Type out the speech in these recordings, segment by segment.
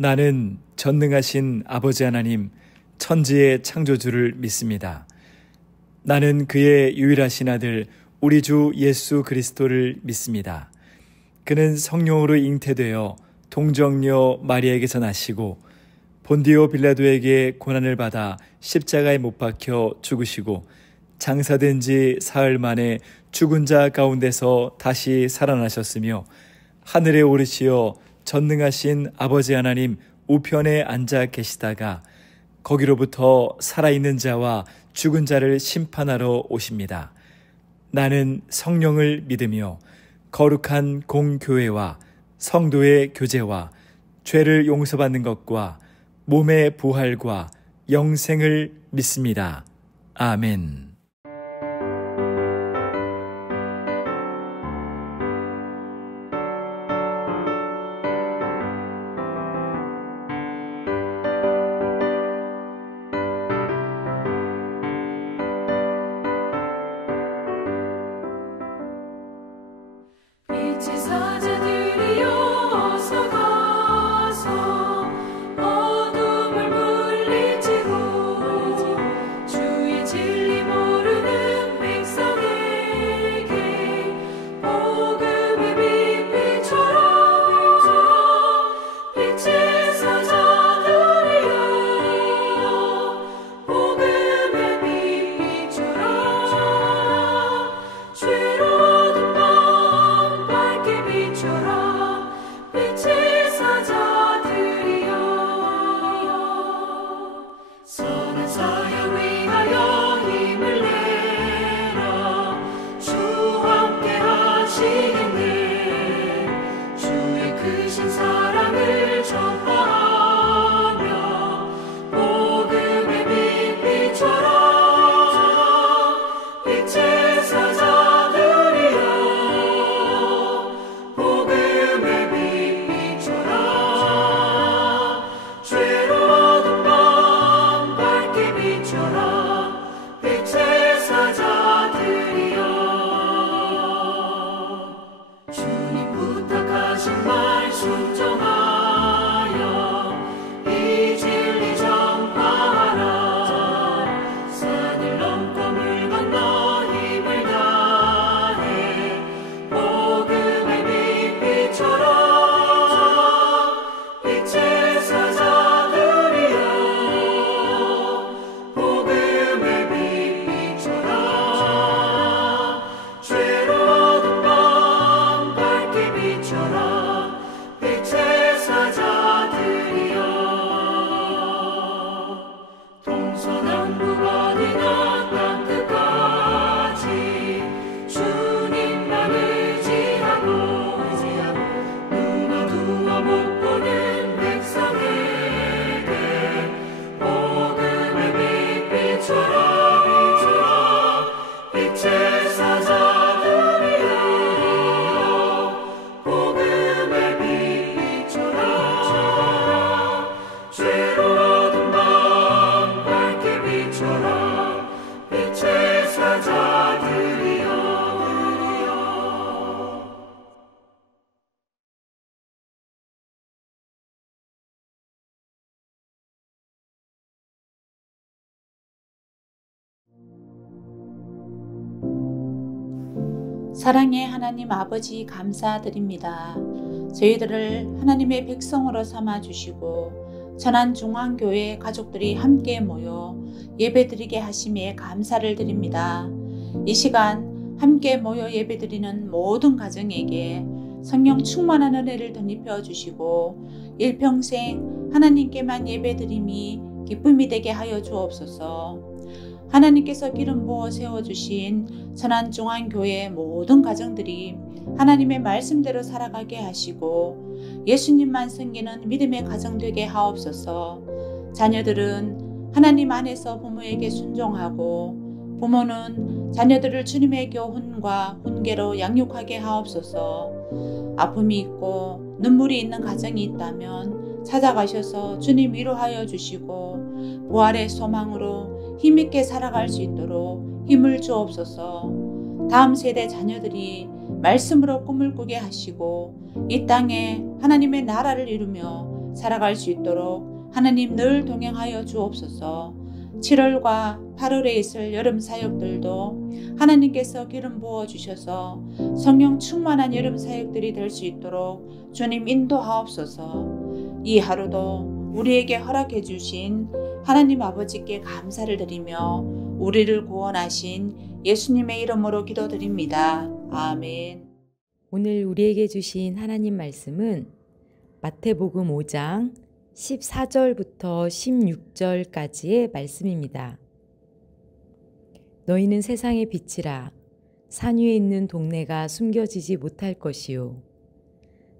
나는 전능하신 아버지 하나님, 천지의 창조주를 믿습니다. 나는 그의 유일하신 아들 우리 주 예수 그리스도를 믿습니다. 그는 성령으로 잉태되어 동정녀 마리아에게서 나시고 본디오 빌라도에게 고난을 받아 십자가에 못 박혀 죽으시고 장사된 지 사흘 만에 죽은 자 가운데서 다시 살아나셨으며 하늘에 오르시어 전능하신 아버지 하나님 우편에 앉아 계시다가 거기로부터 살아있는 자와 죽은 자를 심판하러 오십니다. 나는 성령을 믿으며 거룩한 공교회와 성도의 교제와 죄를 용서받는 것과 몸의 부활과 영생을 믿습니다. 아멘. 사랑의 하나님 아버지 감사드립니다. 저희들을 하나님의 백성으로 삼아주시고 천안중앙교회 가족들이 함께 모여 예배드리게 하심에 감사를 드립니다. 이 시간 함께 모여 예배드리는 모든 가정에게 성령 충만한 은혜를 덧입혀 주시고 일평생 하나님께만 예배드림이 기쁨이 되게 하여 주옵소서. 하나님께서 기름 부어 세워주신 천안중앙교회 모든 가정들이 하나님의 말씀대로 살아가게 하시고 예수님만 섬기는 믿음의 가정 되게 하옵소서. 자녀들은 하나님 안에서 부모에게 순종하고 부모는 자녀들을 주님의 교훈과 훈계로 양육하게 하옵소서. 아픔이 있고 눈물이 있는 가정이 있다면 찾아가셔서 주님 위로하여 주시고 부활의 소망으로 힘있게 살아갈 수 있도록 힘을 주옵소서. 다음 세대 자녀들이 말씀으로 꿈을 꾸게 하시고 이 땅에 하나님의 나라를 이루며 살아갈 수 있도록 하나님 늘 동행하여 주옵소서. 7월과 8월에 있을 여름 사역들도 하나님께서 기름 부어 주셔서 성령 충만한 여름 사역들이 될 수 있도록 주님 인도하옵소서. 이 하루도 우리에게 허락해 주신 하나님 아버지께 감사를 드리며 우리를 구원하신 예수님의 이름으로 기도드립니다. 아멘. 오늘 우리에게 주신 하나님 말씀은 마태복음 5장 14절부터 16절까지의 말씀입니다. 너희는 세상의 빛이라. 산 위에 있는 동네가 숨겨지지 못할 것이요.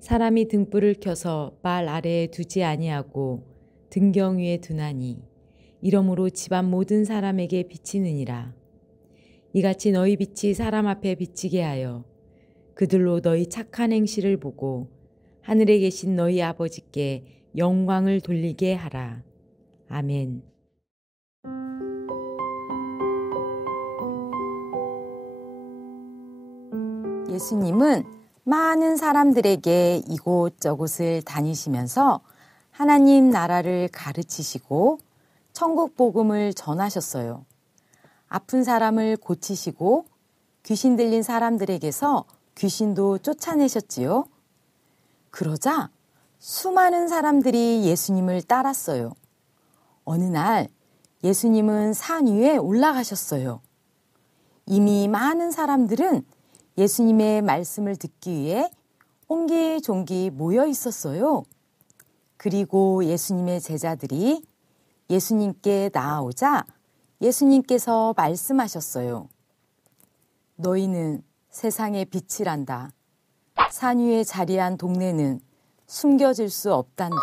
사람이 등불을 켜서 발 아래에 두지 아니하고 등경 위에 두나니 이러므로 집안 모든 사람에게 비치느니라. 이같이 너희 빛이 사람 앞에 비치게 하여 그들로 너희 착한 행실을 보고 하늘에 계신 너희 아버지께 영광을 돌리게 하라. 아멘. 예수님은 많은 사람들에게 이곳저곳을 다니시면서 하나님 나라를 가르치시고 천국 복음을 전하셨어요. 아픈 사람을 고치시고 귀신 들린 사람들에게서 귀신도 쫓아내셨지요. 그러자 수많은 사람들이 예수님을 따랐어요. 어느 날 예수님은 산 위에 올라가셨어요. 이미 많은 사람들은 예수님의 말씀을 듣기 위해 옹기종기 모여 있었어요. 그리고 예수님의 제자들이 예수님께 나아오자 예수님께서 말씀하셨어요. 너희는 세상의 빛이란다. 산 위에 자리한 동네는 숨겨질 수 없단다.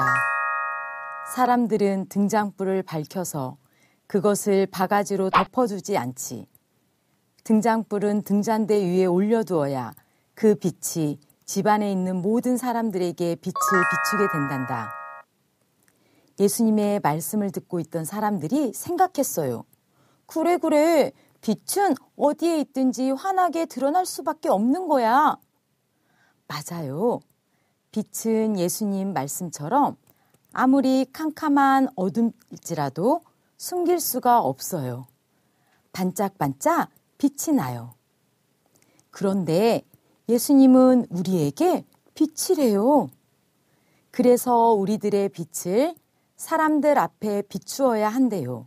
사람들은 등잔불을 밝혀서 그것을 바가지로 덮어두지 않지. 등잔불은 등잔대 위에 올려두어야 그 빛이 집안에 있는 모든 사람들에게 빛을 비추게 된단다. 예수님의 말씀을 듣고 있던 사람들이 생각했어요. 그래. 빛은 어디에 있든지 환하게 드러날 수밖에 없는 거야. 맞아요. 빛은 예수님 말씀처럼 아무리 캄캄한 어둠일지라도 숨길 수가 없어요. 반짝반짝 빛이 나요. 그런데 예수님은 우리에게 빛이래요. 그래서 우리들의 빛을 사람들 앞에 비추어야 한대요.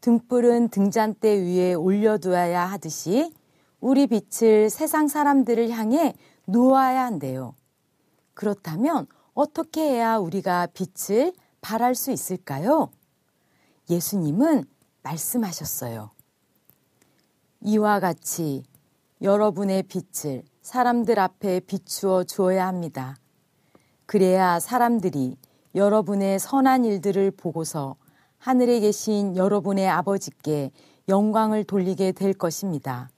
등불은 등잔대 위에 올려두어야 하듯이 우리 빛을 세상 사람들을 향해 놓아야 한대요. 그렇다면 어떻게 해야 우리가 빛을 발할 수 있을까요? 예수님은 말씀하셨어요. 이와 같이 여러분의 빛을 사람들 앞에 비추어 주어야 합니다. 그래야 사람들이 여러분의 선한 일들을 보고서 하늘에 계신 여러분의 아버지께 영광을 돌리게 될 것입니다.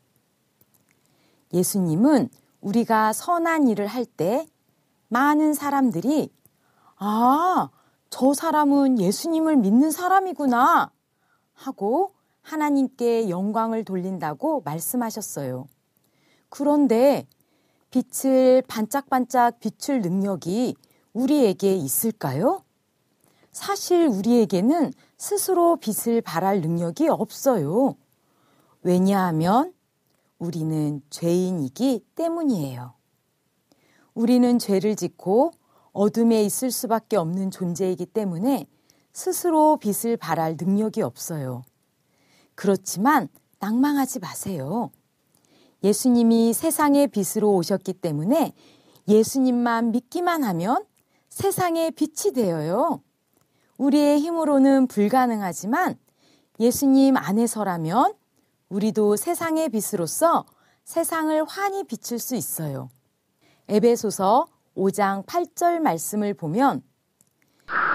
예수님은 우리가 선한 일을 할 때 많은 사람들이 저 사람은 예수님을 믿는 사람이구나 하고 하나님께 영광을 돌린다고 말씀하셨어요. 그런데 빛을 반짝반짝 비출 능력이 우리에게 있을까요? 사실 우리에게는 스스로 빛을 발할 능력이 없어요. 왜냐하면 우리는 죄인이기 때문이에요. 우리는 죄를 짓고 어둠에 있을 수밖에 없는 존재이기 때문에 스스로 빛을 발할 능력이 없어요. 그렇지만 낭망하지 마세요. 예수님이 세상의 빛으로 오셨기 때문에 예수님만 믿기만 하면 세상의 빛이 되어요. 우리의 힘으로는 불가능하지만 예수님 안에서라면 우리도 세상의 빛으로서 세상을 환히 비출 수 있어요. 에베소서 5장 8절 말씀을 보면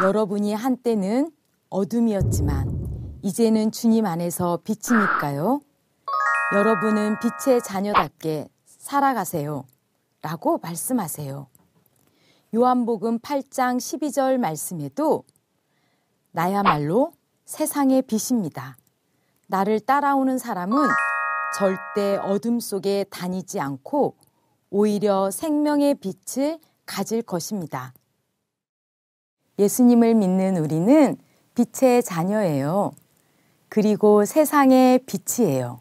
여러분이 한때는 어둠이었지만 이제는 주님 안에서 빛이니까요. 여러분은 빛의 자녀답게 살아가세요. 라고 말씀하세요. 요한복음 8장 12절 말씀에도 나야말로 세상의 빛입니다. 나를 따라오는 사람은 절대 어둠 속에 다니지 않고 오히려 생명의 빛을 가질 것입니다. 예수님을 믿는 우리는 빛의 자녀예요. 그리고 세상의 빛이에요.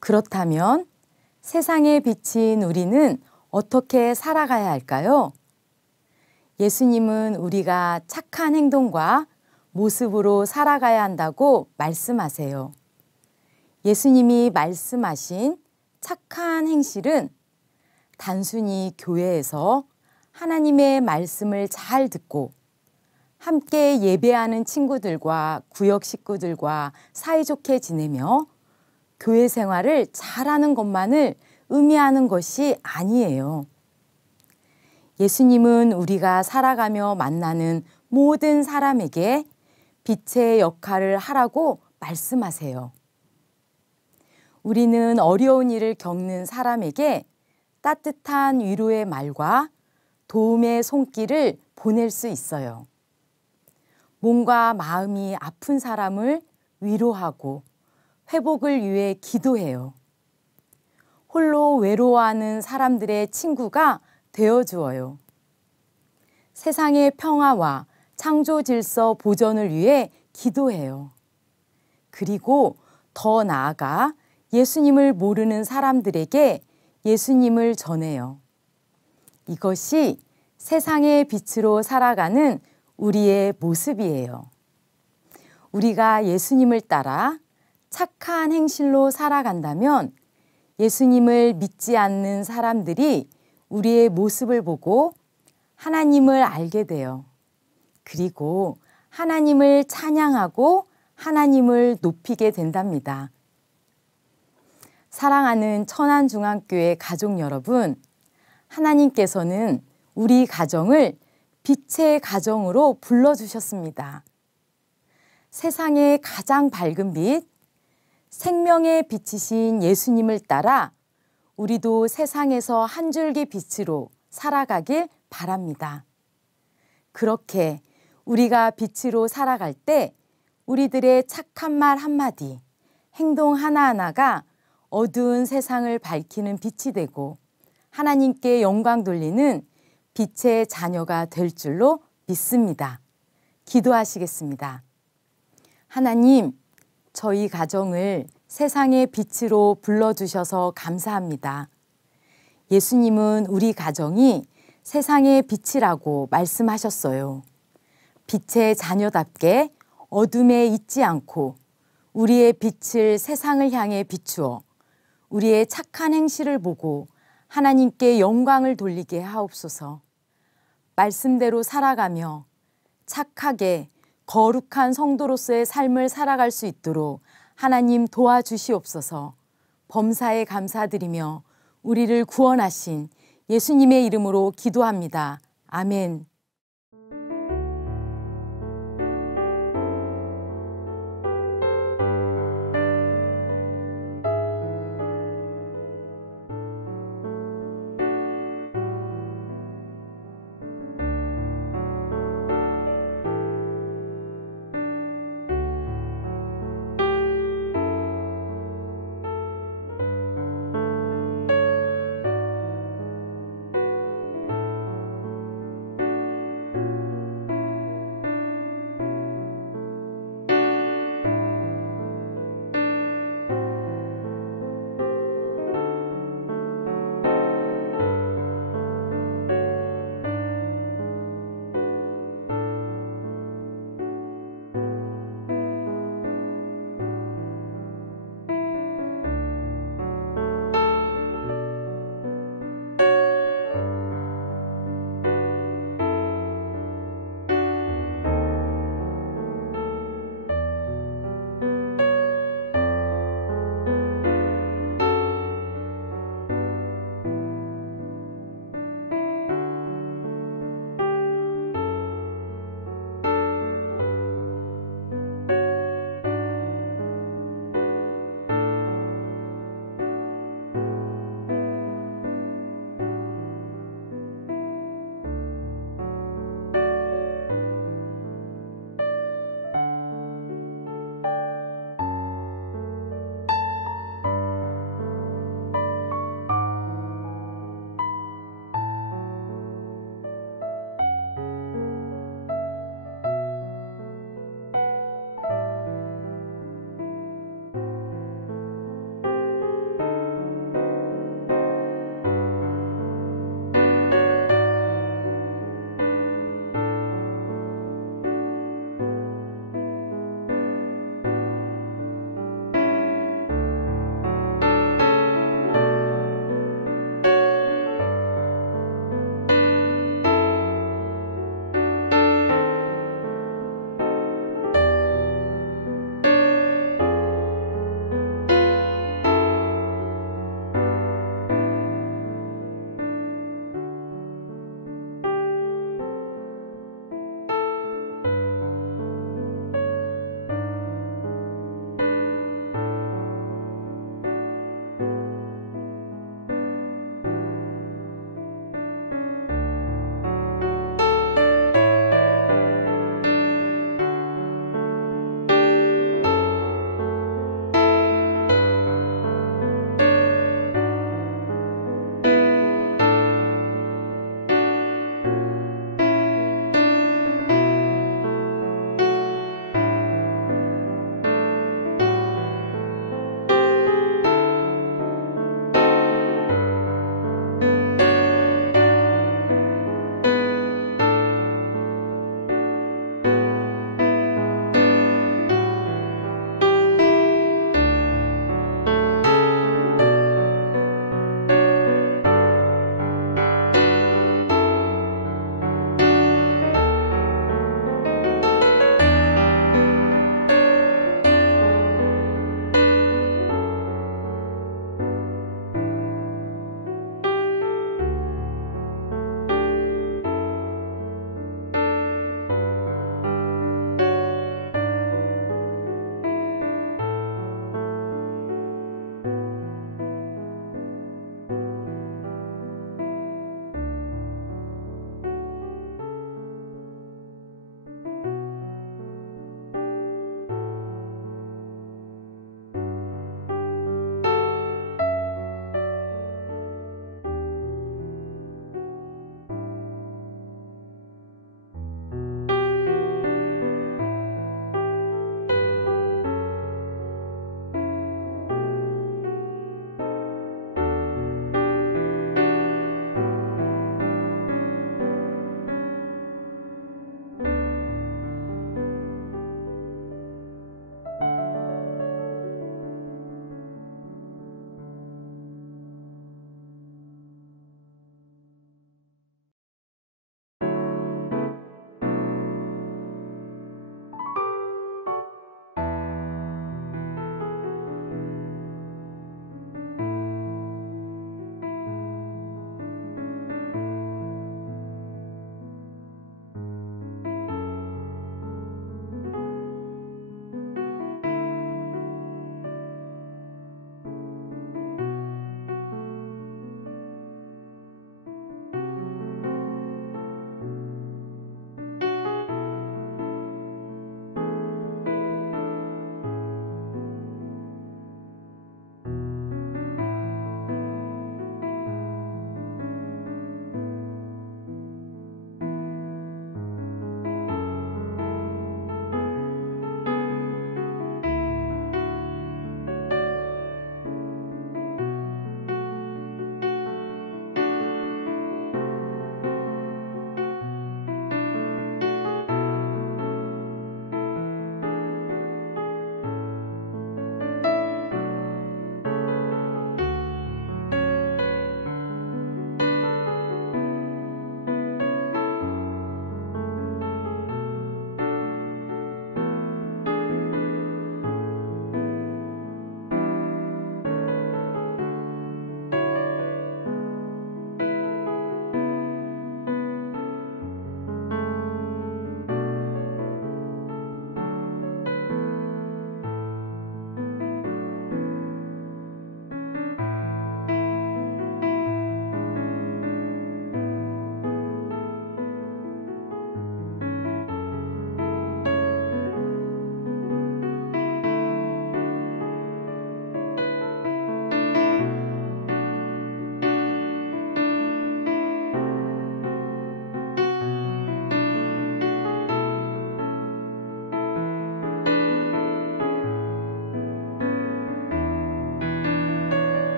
그렇다면 세상에 비친 우리는 어떻게 살아가야 할까요? 예수님은 우리가 착한 행동과 모습으로 살아가야 한다고 말씀하세요. 예수님이 말씀하신 착한 행실은 단순히 교회에서 하나님의 말씀을 잘 듣고 함께 예배하는 친구들과 구역 식구들과 사이좋게 지내며 교회 생활을 잘하는 것만을 의미하는 것이 아니에요. 예수님은 우리가 살아가며 만나는 모든 사람에게 빛의 역할을 하라고 말씀하세요. 우리는 어려운 일을 겪는 사람에게 따뜻한 위로의 말과 도움의 손길을 보낼 수 있어요. 몸과 마음이 아픈 사람을 위로하고 회복을 위해 기도해요. 홀로 외로워하는 사람들의 친구가 되어주어요. 세상의 평화와 창조 질서 보존을 위해 기도해요. 그리고 더 나아가 예수님을 모르는 사람들에게 예수님을 전해요. 이것이 세상의 빛으로 살아가는 우리의 모습이에요. 우리가 예수님을 따라 착한 행실로 살아간다면 예수님을 믿지 않는 사람들이 우리의 모습을 보고 하나님을 알게 돼요. 그리고 하나님을 찬양하고 하나님을 높이게 된답니다. 사랑하는 천안중앙교회 가족 여러분, 하나님께서는 우리 가정을 빛의 가정으로 불러주셨습니다. 세상의 가장 밝은 빛, 생명의 빛이신 예수님을 따라 우리도 세상에서 한 줄기 빛으로 살아가길 바랍니다. 그렇게 우리가 빛으로 살아갈 때 우리들의 착한 말 한마디, 행동 하나하나가 어두운 세상을 밝히는 빛이 되고 하나님께 영광 돌리는 빛의 자녀가 될 줄로 믿습니다. 기도하시겠습니다. 하나님, 저희 가정을 세상의 빛으로 불러주셔서 감사합니다. 예수님은 우리 가정이 세상의 빛이라고 말씀하셨어요. 빛의 자녀답게 어둠에 있지 않고 우리의 빛을 세상을 향해 비추어 우리의 착한 행실을 보고 하나님께 영광을 돌리게 하옵소서. 말씀대로 살아가며 착하게 거룩한 성도로서의 삶을 살아갈 수 있도록 하나님 도와주시옵소서. 범사에 감사드리며 우리를 구원하신 예수님의 이름으로 기도합니다. 아멘.